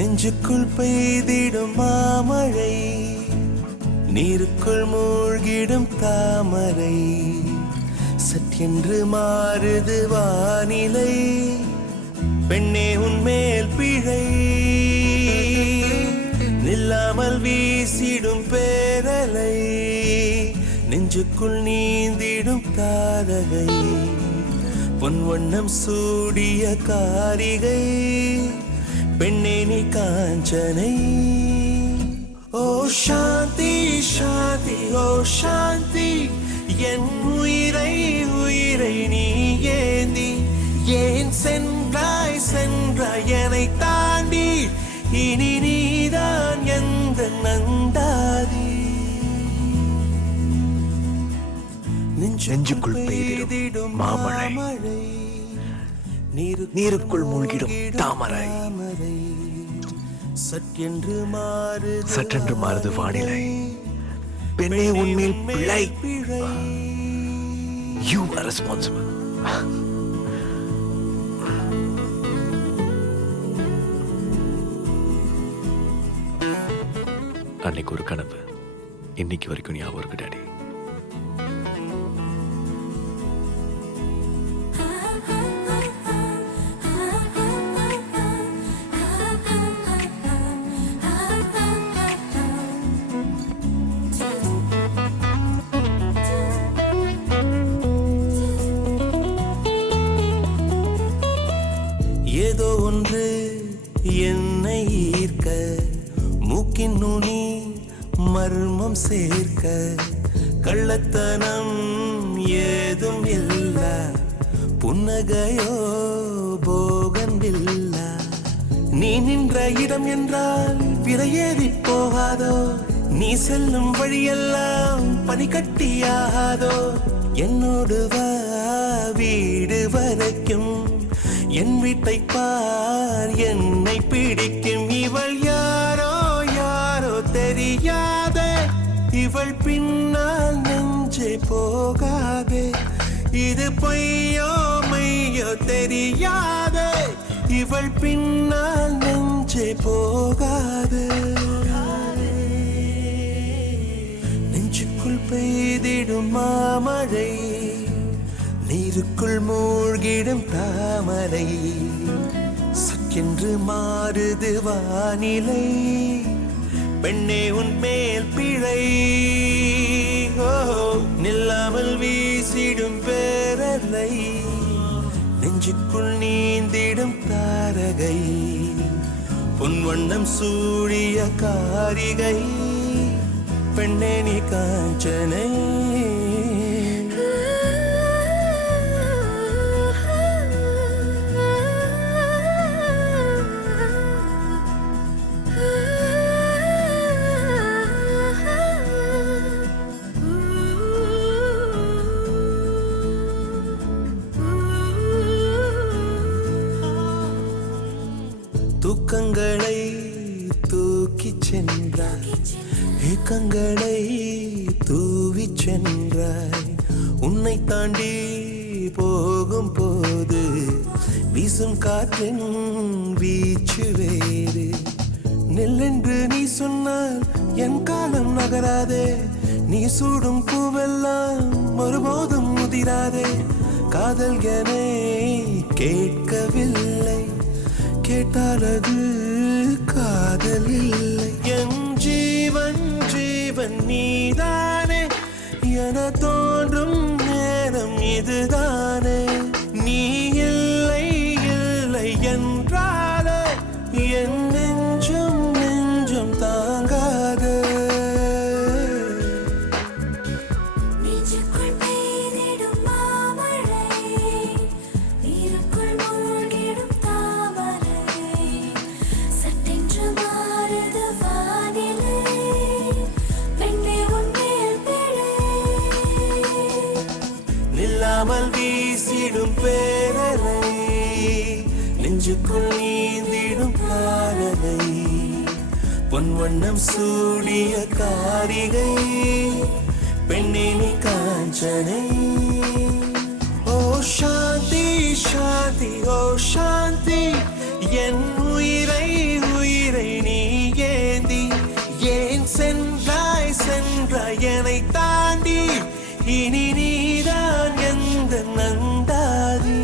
நெஞ்சுக்குள் பெய்திடும் மாமழை, நீருக்குள் மூழ்கிடும் தாமரை, சற்றென்று மாறுது வானிலை, பெண்ணே உன்மேல் பிழை, நில்லாமல் வீசிடும் பேரலை, நெஞ்சுக்குள் நீந்திடும் தாரகை, பொன் வண்ணம் சூடிய காரிகை, பெண்ணே நீ காஞ்சனை. ஓ சாந்தி சாந்தி ஓ சாந்தி, என் உயிரை உயிரை நீ ஏந்தி ஏன் சென்றாய் சென்றாய் என்னை தாண்டி, இனி நீதான் எந்த நந்தாதி. நெஞ்சுக்குள் பெய்திடும் மாமழை, நீருக்குள் மூழ்கிடும் தாமரை, சற்றென்று மாறுது வானிலை, பெண்ணே உன்மேல் பிழை. You are responsible. அன்னைக்கு ஒரு கனவு இன்னைக்கு வரைக்கும் ஞாபகம் இருக்கு டாடி. ஏதோ ஒன்று என்னை ஈர்க்க, மூக்கின் நுனி மர்மம் சேர்க்க, கள்ளத்தனம் ஏதும் இல்ல, புன்னகையோ போகன்பில்ல, நீ நின்ற இடம் என்றால் விரையேறி போகாதோ, நீ செல்லும் வழியெல்லாம் பனிக்கட்டியாகாதோ, என்னோடு வா வீடு வரைக்கும், என் வீட்டை பார் என்னை பிடிக்கும், இவள் யாரோ யாரோ தெரியாதே, இவள் பின்னால் நெஞ்சே போகாதே, இது பொய்யோ மெய்யோ தெரியாதே, இவள் பின்னால் நெஞ்சே போகாதே. நெஞ்சுக்குள் பெய்திடும் மாமழை, நீருக்குள் மூழ்கிடும் தாமரை, சற்றென்று மாறுது வானிலை, பெண்ணே உன்மேல் பிழை. ஓ நில்லாமல் வீசிடும் பேரலை, நெஞ்சுக்குள் நீந்திடும் தாரகை, பொன் வண்ணம் சூடிய காரிகை, பெண்ணே நீ காஞ்சனை. தூக்கங்களை தூக்கி சென்றாய், ஏக்கங்களை தூவி சென்றாய், உன்னை தாண்டி போகும் போது வீசும் காற்றின் வீச்சு வேறு, நெல்லென்று நீ சொன்னால் என் காலம் நகராதே, நீ சூடும் பூவெல்லாம் ஒருபோதும் முதிராதே, காதல் என கேட்கவில்லை, கேட்டால் அது காதல் இல்லை, என் ஜீவன் ஜீவன் நீதானே, என தோன்றும் நேரம் இதுதானே, நீ இல்லை இல்லை என்றாலே என் நெஞ்சம் நெஞ்சம் தாங்காது. நில்லாமல் வீசிடும் பேரலை, நெஞ்சுக்குள் நீந்திடும் தாரகை, பொன் வண்ணம் சூடிய காரிகை, பெண்ணே நீ காஞ்சனை. ஓ சாந்தி சாந்தி ஓ சாந்தி, என் உயிரை உயிரை என்னை தாண்டி இனி நீதான் எந்த நந்தாதி.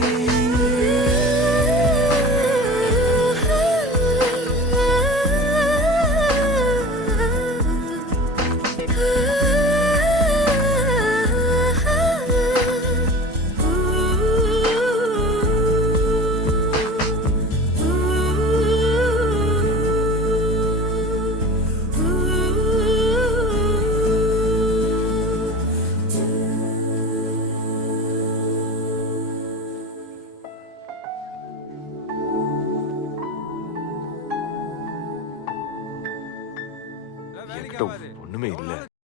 என்கிட்ட ஒண்ணுமே இல்ல.